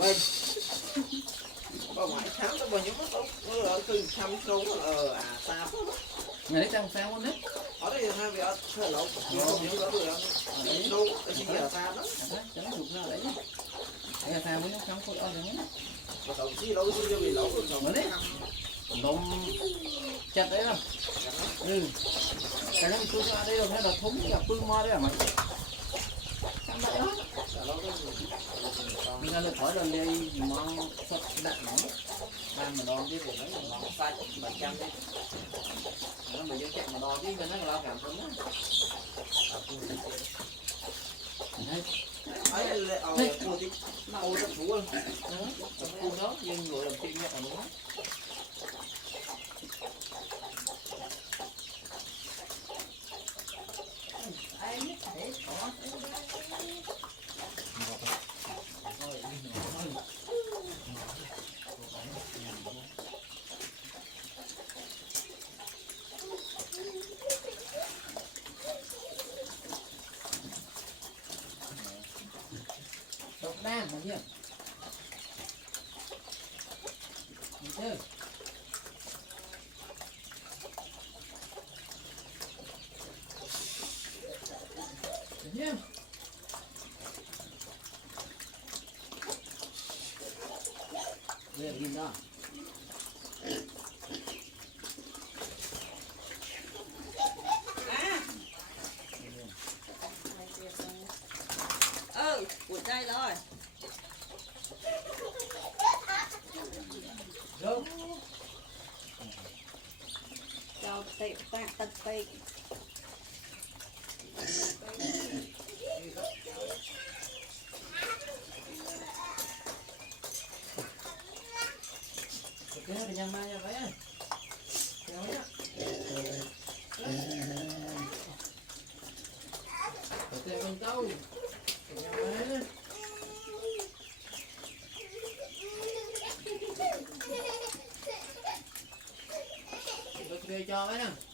lên bà ngoại khám cho bao nhiêu mất đâu ở cứ chăm câu xa ngày đấy trong sao luôn đấy ở đây hai vị hơi lộn không nhớ đó được đâu cái gì là xa đó chẳng chụp ra đấy đấy là sao với nó không có ở đấy mà cậu gì đâu cho bị lỗ rồi cậu đấy lông chặt đấy không cái này tôi ra đây rồi hay là thúng gặp phương mo đấy à mày chẳng vậy đó mình ra được khỏi rồi đây mong sốt đạn nóng ăn mà đo cái này nó sai 700 đi nó mà vô chạy mà đo chứ bên nó lo cảm thấy ấy là cô đi ô trong phủ luôn đó nhưng người làm chuyện nhặt là đúng độc đan mà nhỉ chưa nhé về pin đó của đây rồi đâu cho tệ ta tật tệ cái này nhang mai vậy kéo nhá cái bên tao nhang mai cho mấy nè